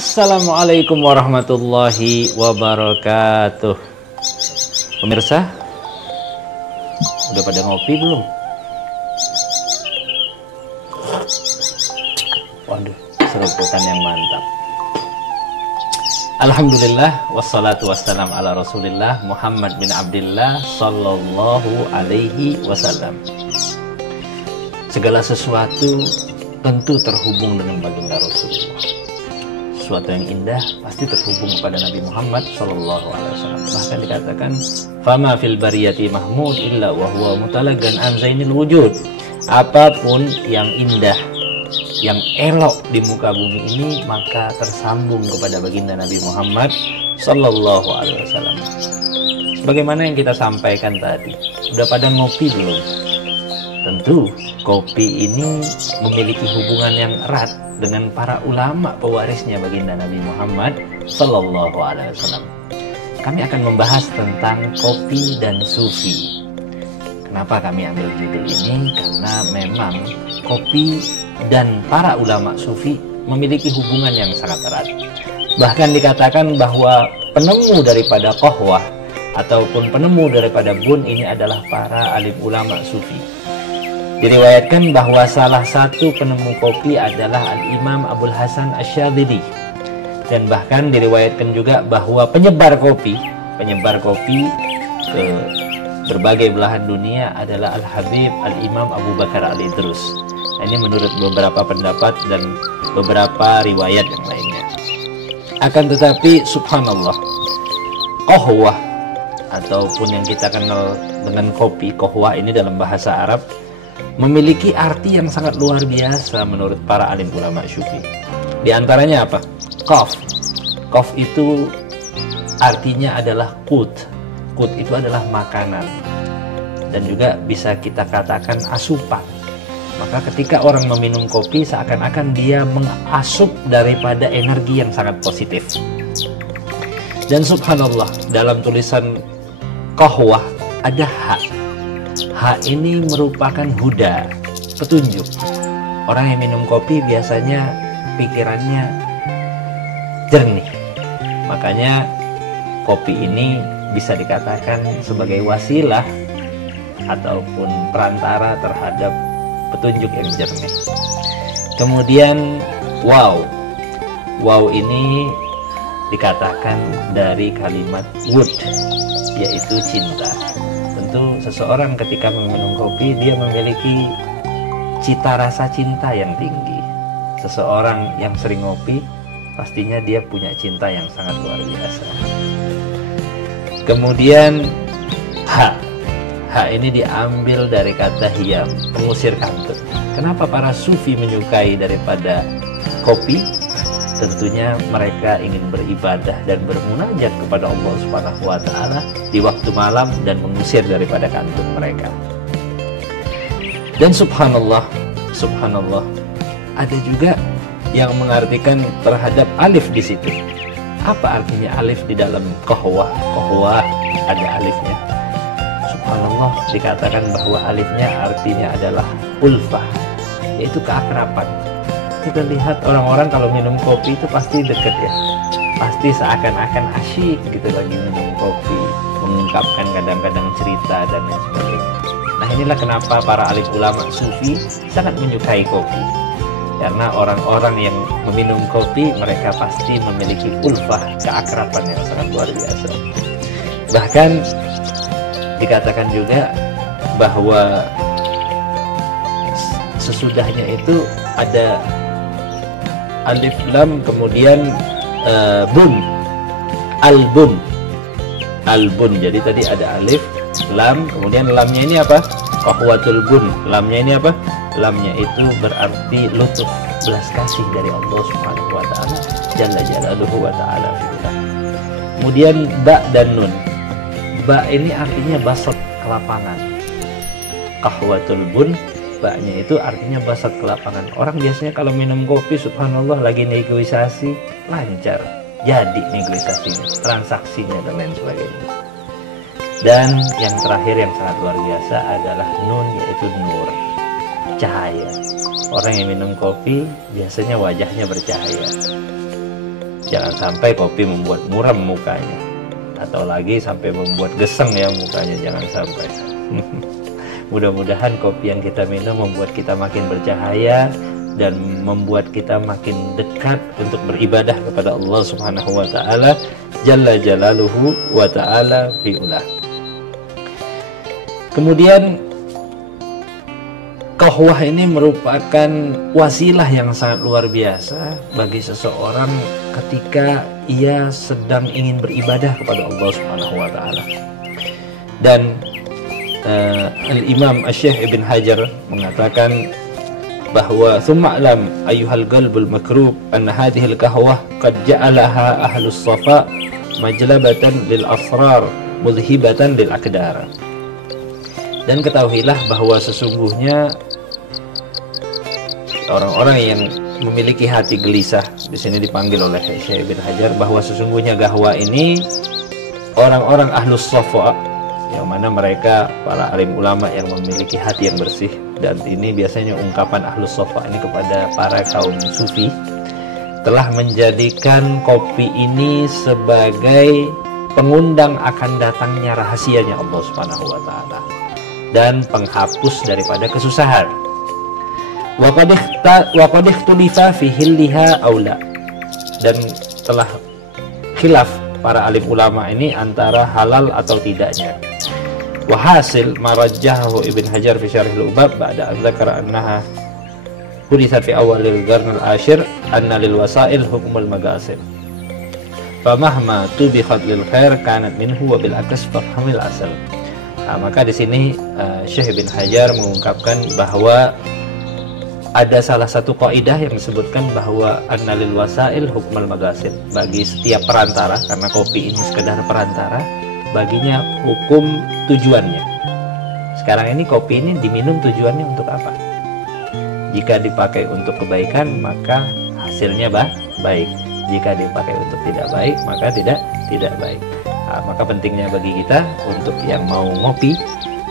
Assalamualaikum warahmatullahi wabarakatuh. Pemirsa, udah pada ngopi belum? Waduh, serupukan yang mantap. Alhamdulillah, wassalatu wassalam ala rasulillah Muhammad bin Abdillah sallallahu alaihi wasallam. Segala sesuatu tentu terhubung dengan baginda Rasulullah. Sesuatu yang indah pasti terhubung kepada Nabi Muhammad sallallahu alaihi wasallam. Bahkan dikatakan, "Fama fil bariyati mahmud illa wa huwa mutalaggan an zainil wujud." Apapun yang indah, yang elok di muka bumi ini maka tersambung kepada baginda Nabi Muhammad sallallahu alaihi wasallam. Sebagaimana yang kita sampaikan tadi, udah pada ngopi belum? Tentu kopi ini memiliki hubungan yang erat dengan para ulama pewarisnya baginda Nabi Muhammad sallallahu alaihi wasallam. Kami akan membahas tentang kopi dan sufi. Kenapa kami ambil judul ini? Karena memang kopi dan para ulama sufi memiliki hubungan yang sangat erat. Bahkan dikatakan bahwa penemu daripada qahwah ataupun penemu daripada bun ini adalah para alim ulama sufi. Diriwayatkan bahwa salah satu penemu kopi adalah Al-Imam Abul Hasan Asy-Syadzili. Dan bahkan diriwayatkan juga bahwa penyebar kopi ke berbagai belahan dunia adalah Al-Habib Al-Imam Abu Bakar Al-Idrus. Nah, ini menurut beberapa pendapat dan beberapa riwayat yang lainnya. Akan tetapi subhanallah, qahwah ataupun yang kita kenal dengan kopi, qahwah ini dalam bahasa Arab memiliki arti yang sangat luar biasa menurut para alim ulama sufi. Di antaranya apa? Qaf. Qaf itu artinya adalah qut. Qut itu adalah makanan. Dan juga bisa kita katakan asupan. Maka ketika orang meminum kopi seakan-akan dia mengasup daripada energi yang sangat positif. Dan subhanallah, dalam tulisan qahwah ada ha. Ha ini merupakan huda, petunjuk. Orang yang minum kopi biasanya pikirannya jernih. Makanya kopi ini bisa dikatakan sebagai wasilah ataupun perantara terhadap petunjuk yang jernih. Kemudian wow. Wow ini dikatakan dari kalimat wood, yaitu cinta. Tentu seseorang ketika meminum kopi dia memiliki cita rasa cinta yang tinggi. Seseorang yang sering ngopi pastinya dia punya cinta yang sangat luar biasa. Kemudian ha ini diambil dari kata hiyam, pengusir kantuk. Kenapa para sufi menyukai daripada kopi? Tentunya mereka ingin beribadah dan bermunajat kepada Allah Subhanahu wa taala di waktu malam dan mengusir daripada kantuk mereka. Dan subhanallah, ada juga yang mengartikan terhadap alif di situ. Apa artinya alif di dalam qahwah? Qahwah ada alifnya. Subhanallah, dikatakan bahwa alifnya artinya adalah ulfah, yaitu keakraban. Kita lihat orang-orang kalau minum kopi itu pasti deket ya, pasti seakan-akan asyik gitu lagi minum kopi, mengungkapkan kadang-kadang cerita dan lain sebagainya. Nah, inilah kenapa para alim ulama sufi sangat menyukai kopi, karena orang-orang yang meminum kopi mereka pasti memiliki ulfah, keakraban yang sangat luar biasa. Bahkan dikatakan juga bahwa sesudahnya itu ada alif lam kemudian bun, albun. Jadi tadi ada alif lam kemudian lamnya ini apa? Qahwatul bun. Lamnya ini apa? Lamnya itu berarti lutuf, belas kasih dari Allah Subhanahu wa taala jalla jalaluhu wa taala. Kemudian ba dan nun. Ba ini artinya basat, kelapangan. Qahwatul bun, baknya itu artinya basat, kelapangan. Orang biasanya kalau minum kopi subhanallah lagi negosiasi, lancar jadi negosiasinya, transaksinya dan lain sebagainya. Dan yang terakhir yang sangat luar biasa adalah nun, yaitu nur, cahaya. Orang yang minum kopi biasanya wajahnya bercahaya. Jangan sampai kopi membuat muram mukanya, atau lagi sampai membuat geseng ya mukanya, jangan sampai. Mudah-mudahan kopi yang kita minum membuat kita makin bercahaya dan membuat kita makin dekat untuk beribadah kepada Allah Subhanahu wa taala jalla jalaluhu wa taala fi'ulah. Kemudian qahwah ini merupakan wasilah yang sangat luar biasa bagi seseorang ketika ia sedang ingin beribadah kepada Allah Subhanahu wa taala. Dan Al-Imam Asy-Syaikh Ibn Hajar mengatakan bahwa thumma alam ayyuhal qalbul makrub anna hadhihi al-qahwah qad ja'alaha ahlus safa majlabatan lil asrar mudhibatan lil aqdar. Dan ketahuilah bahwa sesungguhnya orang-orang yang memiliki hati gelisah, di sini dipanggil oleh Syekh Ibn Hajar bahwa sesungguhnya qahwah ini orang-orang ahlus safa, yang mana mereka para alim ulama yang memiliki hati yang bersih. Dan ini biasanya ungkapan ahlus safa ini kepada para kaum sufi, telah menjadikan kopi ini sebagai pengundang akan datangnya rahasianya Allah Subhanahu wa taala dan penghapus daripada kesusahan. Wa qad ikhtulifa fi hilliha aula, dan telah khilaf para alim ulama ini antara halal atau tidaknya. Wahasil marajjahu Ibn Hajar fi Syarh al-Ubab ba'da an dzakara annaha hudithat fi awalil qarn al-ashir anna lil wasail hukmul magasil. Famahma tubikhat lil khair kanat minhu wa bil akas fahmil asal. Maka di sini Syekh Ibn Hajar mengungkapkan bahwa ada salah satu kaidah yang disebutkan bahwa annalil wasail hukmul magasil, bagi setiap perantara, karena kopi ini sekedar perantara, baginya hukum tujuannya. Sekarang ini kopi ini diminum tujuannya untuk apa? Jika dipakai untuk kebaikan maka hasilnya baik. Jika dipakai untuk tidak baik maka tidak baik. Maka pentingnya bagi kita untuk yang mau ngopi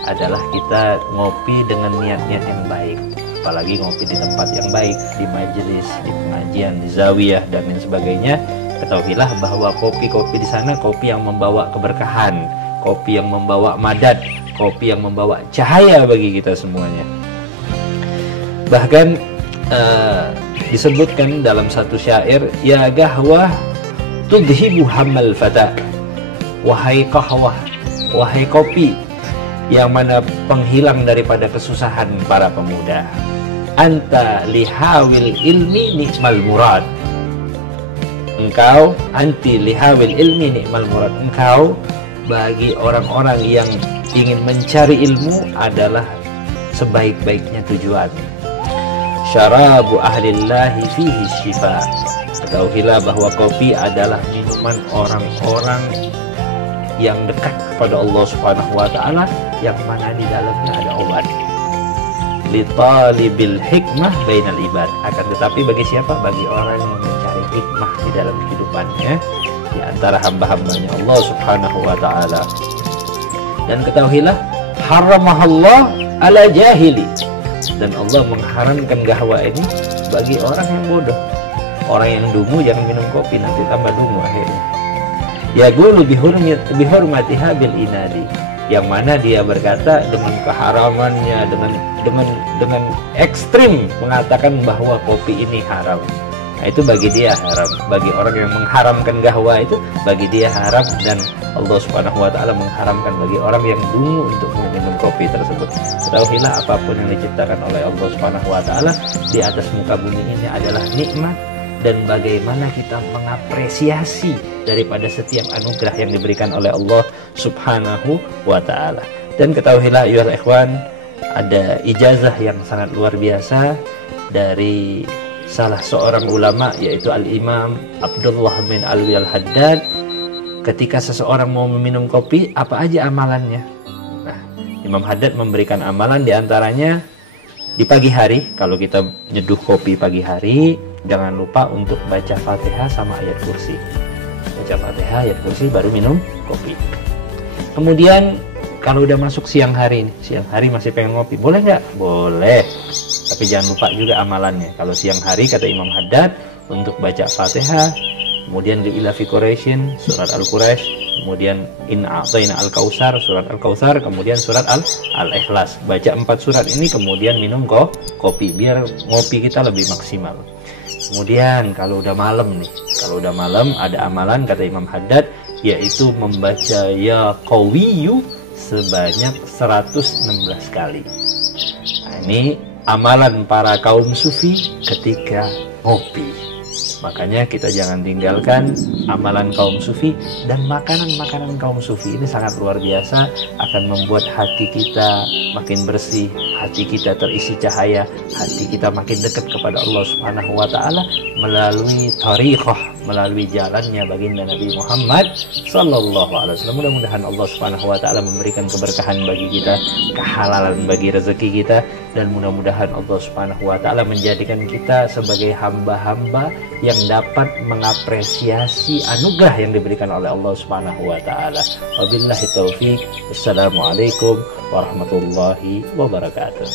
adalah kita ngopi dengan niat-niat yang baik. Apalagi ngopi di tempat yang baik, di majelis, di pengajian, di zawiyah dan lain sebagainya. Ketahuilah bahwa kopi-kopi di sana kopi yang membawa keberkahan, kopi yang membawa madad, kopi yang membawa cahaya bagi kita semuanya. Bahkan disebutkan dalam satu syair, ya qahwah tudhibu hammal fata, wahai qahwah, wahai kopi yang mana penghilang daripada kesusahan para pemuda. Anta lihawil ilmi nikmal murad, engkau anti lihawil ilmi nikmal murad, engkau bagi orang-orang yang ingin mencari ilmu adalah sebaik-baiknya tujuan. Syarabu ahlillahi fihi syifa, ketahuilah bahwa kopi adalah minuman orang-orang yang dekat kepada Allah Subhanahu wa taala, yang mana di dalamnya ada obat. Li talibil hikmah bainal ibad, akan tetapi bagi siapa? Bagi orang yang mencari hikmah di dalam kehidupannya di antara hamba-hambanya Allah Subhanahu wa taala. Dan ketahuilah haramahallah ala jahili, dan Allah mengharamkan qahwah ini bagi orang yang bodoh. Orang yang dungu jangan minum kopi, nanti tambah dungu akhirnya. Ya qulu bihurmatiha bil inadi, yang mana dia berkata dengan keharamannya, dengan ekstrim mengatakan bahwa kopi ini haram. Nah, itu bagi dia haram. Bagi orang yang mengharamkan qahwah itu bagi dia haram, dan Allah Subhanahu wa taala mengharamkan bagi orang yang dungu untuk minum kopi tersebut. Ketahuilah apapun yang diciptakan oleh Allah Subhanahu wa taala di atas muka bumi ini adalah nikmat, dan bagaimana kita mengapresiasi daripada setiap anugerah yang diberikan oleh Allah Subhanahu wa taala. Dan ketahuilah ya ikhwan, ada ijazah yang sangat luar biasa dari salah seorang ulama, yaitu Al-Imam Abdullah bin Alwi Al-Haddad. Ketika seseorang mau meminum kopi, apa aja amalannya? Nah, Imam Haddad memberikan amalan, diantaranya di pagi hari, kalau kita nyeduh kopi pagi hari, jangan lupa untuk baca Fatihah sama ayat kursi. Baca Fatihah, ayat kursi, baru minum kopi. Kemudian kalau udah masuk siang hari ini, siang hari masih pengen ngopi, boleh nggak? Boleh. Tapi jangan lupa juga amalannya. Kalau siang hari kata Imam Haddad, untuk baca Fatihah, kemudian Li'ila fi Quraisyin surat Al-Quraisy, kemudian In A'tayna Al-Kautsar surat Al-Kautsar, kemudian surat Al-Ikhlas. Baca 4 surat ini kemudian minum kopi biar ngopi kita lebih maksimal. Kemudian kalau udah malam nih, kalau udah malam ada amalan kata Imam Haddad, yaitu membaca Ya Qawiyyu sebanyak 116 kali. Nah, ini amalan para kaum sufi ketika ngopi. Makanya kita jangan tinggalkan amalan kaum sufi, dan makanan-makanan kaum sufi ini sangat luar biasa, akan membuat hati kita makin bersih, hati kita terisi cahaya, hati kita makin dekat kepada Allah Subhanahu wa taala melalui thariqah, melalui jalannya baginda Nabi Muhammad sallallahu alaihi wasallam. Mudah-mudahan Allah Subhanahu wa taala memberikan keberkahan bagi kita, kehalalan bagi rezeki kita, dan mudah-mudahan Allah Subhanahu wa taala menjadikan kita sebagai hamba-hamba yang dapat mengapresiasi anugerah yang diberikan oleh Allah Subhanahu wa taala. Wabillahi taufik. Assalamualaikum warahmatullahi wabarakatuh.